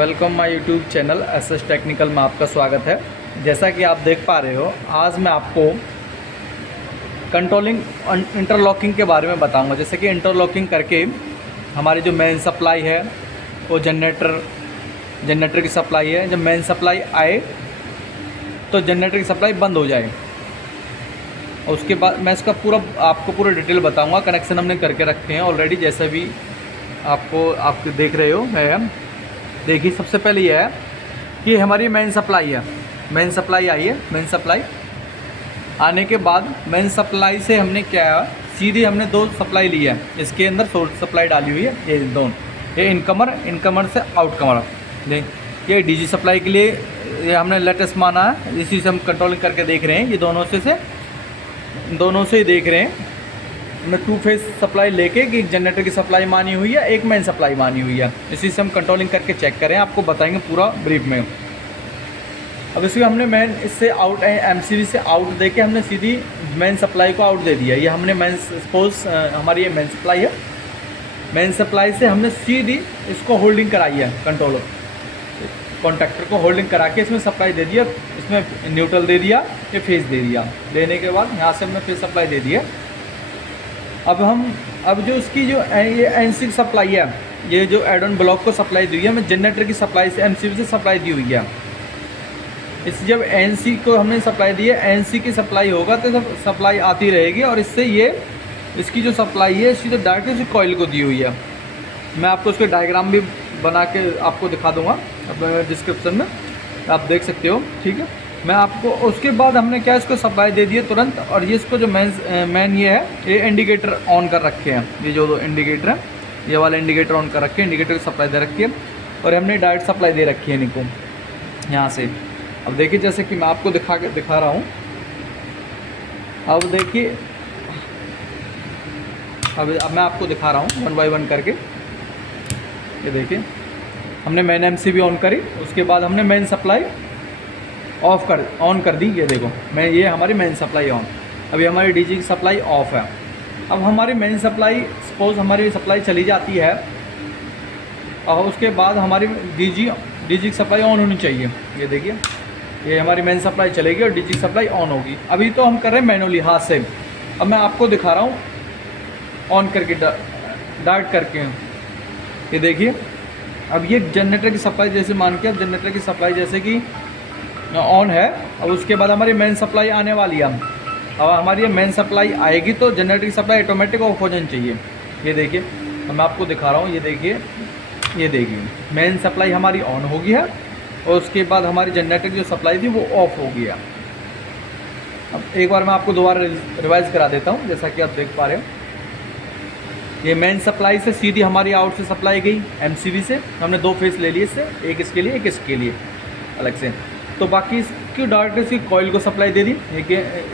Welcome my YouTube channel SS technical में आपका स्वागत है। जैसा कि आप देख पा रहे हो, आज मैं आपको कंट्रोलिंग इंटरलॉकिंग के बारे में बताऊंगा। जैसे कि इंटरलॉकिंग करके हमारी जो मेन सप्लाई है वो जनरेटर की सप्लाई है। जब मेन सप्लाई आए तो जनरेटर की सप्लाई बंद हो जाए, और उसके बाद मैं इसका आपको पूरा डिटेल बताऊंगा। कनेक्शन हमने करके रखे हैं ऑलरेडी, जैसे भी आप देख रहे हो। मैं देखिए, सबसे पहले यह है कि हमारी मेन सप्लाई है। मेन सप्लाई आई है। मेन सप्लाई आने के बाद मेन सप्लाई से हमने क्या है, सीधी हमने दो सप्लाई ली है। इसके अंदर सोर्स सप्लाई डाली हुई है, ये दोनों, ये इनकमर से आउटकमर। देख, ये डीजी सप्लाई के लिए ये हमने लेटेस्ट माना है, इसी से हम कंट्रोलिंग करके देख रहे हैं। ये दोनों से ही देख रहे हैं। हमने 2 फेज सप्लाई लेके कि एक जनरेटर की सप्लाई मानी हुई है, एक मेन सप्लाई मानी हुई है। इसी से हम कंट्रोलिंग करके चेक करें, आपको बताएंगे पूरा ब्रीफ में। अब इसमें हमने मेन इससे आउट एमसीबी से आउट देके हमने सीधी मेन सप्लाई को आउट दे दिया। ये हमने मेन सपोज हमारी ये मेन सप्लाई है। मेन सप्लाई से हमने सीधी इसको होल्डिंग कराई है, कंट्रोलर कॉन्टैक्टर को होल्डिंग करा के इसमें सप्लाई दे दिया। इसमें न्यूट्रल दे दिया, ये फेज दे दिया। देने के बाद यहाँ से हमने फेज सप्लाई दे दिया। अब जो इसकी जो ये एनसी की सप्लाई है, ये जो एड ऑन ब्लॉक को सप्लाई दी है, हमें जनरेटर की सप्लाई से एमसीबी से सप्लाई दी हुई है। इस जब एनसी को हमने सप्लाई दी है, एनसी की सप्लाई होगा तो सब सप्लाई आती रहेगी, और इससे ये इसकी जो सप्लाई है इसकी तो डायरेक्ट इसी कॉइल को दी हुई है। मैं आपको उसके डायग्राम भी बना के आपको दिखा दूंगा अपने डिस्क्रिप्शन में, आप देख सकते हो। ठीक है, मैं आपको उसके बाद हमने क्या इसको सप्लाई दे दी है तुरंत। और ये इसको जो मेन ये है, ये इंडिकेटर ऑन कर रखे हैं। ये जो दो इंडिकेटर है, ये वाला इंडिकेटर ऑन कर रखे हैं, इंडिकेटर की सप्लाई दे रखी है, और हमने डायरेक्ट सप्लाई दे रखी है इनको यहाँ से। अब देखिए, जैसे कि मैं आपको दिखा रहा हूँ। अब देखिए, अब मैं आपको दिखा रहा हूँ 1 बाय 1 करके। ये देखिए, हमने मेन एमसीबी ऑन करी, उसके बाद हमने मेन सप्लाई ऑन कर दी। ये देखो, ये हमारी मेन सप्लाई ऑन। अभी हमारी डीजी की सप्लाई ऑफ है। अब हमारी मेन सप्लाई, सपोज हमारी सप्लाई चली जाती है, और उसके बाद हमारी डीजी की सप्लाई ऑन होनी चाहिए। ये देखिए, ये हमारी मेन सप्लाई चलेगी और डीजी की सप्लाई ऑन होगी। अभी तो हम कर रहे हैं मैनुअली, हाथ से। अब मैं आपको दिखा रहा हूँ ऑन करके, डायरेक्ट करके। ये देखिए, अब ये जनरेटर की सप्लाई जैसे मान के, अब जनरेटर की सप्लाई जैसे कि ऑन है। अब उसके बाद हमारी मेन सप्लाई आने वाली है। अब हमारी ये मेन सप्लाई आएगी तो जनरेटर की सप्लाई ऑटोमेटिक ऑफ हो जानी चाहिए। ये देखिए, अब मैं आपको दिखा रहा हूँ। ये देखिए, मेन सप्लाई हमारी ऑन हो गई है, और उसके बाद हमारी जनरेटर की जो सप्लाई थी वो ऑफ हो गया। अब एक बार मैं आपको दोबारा रिवाइज करा देता हूँ। जैसा कि आप देख पा रहे हो, ये मेन सप्लाई से सीधी हमारी आउट से सप्लाई गई एमसीबी से। हमने 2 फेस ले लिए इससे, एक इसके लिए, एक इसके लिए अलग से। तो बाकी इसकी डायरेक्ट इसकी कॉइल को सप्लाई दे दी, एक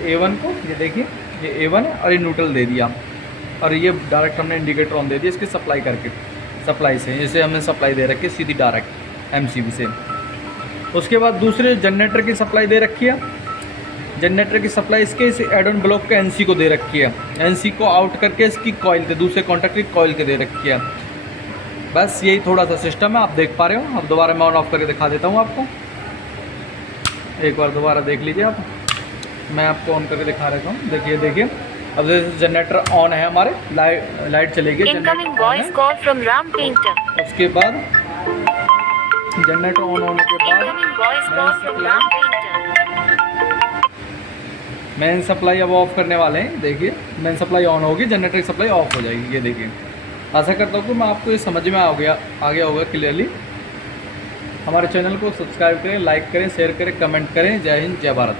A1 को। ये देखिए, ये A1 है, और ये न्यूट्रल दे दिया, और ये डायरेक्ट हमने इंडिकेटर ऑन दे दिया इसकी सप्लाई करके, सप्लाई से। जैसे हमने सप्लाई दे रखी है सीधी डायरेक्ट एमसीबी से। उसके बाद दूसरे जनरेटर की सप्लाई दे रखी है। जनरेटर की सप्लाई इसके इस एड ऑन ब्लॉक के एनसी को दे रखी है। एनसी को आउट करके इसकी कॉइल के, दूसरे कॉन्टैक्ट की कॉइल के दे रखी है। बस यही थोड़ा सा सिस्टम है, आप देख पा रहे हो। अब दोबारा मैं ऑन ऑफ करके दिखा देता हूँ आपको। एक बार दोबारा देख लीजिए आप, मैं आपको ऑन करके दिखा रहा हूँ। देखिए, अब जनरेटर ऑन है, हमारे लाइट चलेगी। उसके बाद जनरेटर ऑन होने के बाद मेन सप्लाई अब ऑफ करने वाले हैं। देखिए, मेन सप्लाई ऑन होगी, जनरेटर की सप्लाई ऑफ हो जाएगी। ये देखिए, आशा करता हूँ कि मैं आपको ये समझ में आ गया होगा क्लियरली। हमारे चैनल को सब्सक्राइब करें, लाइक करें, शेयर करें, कमेंट करें। जय हिंद, जय भारत।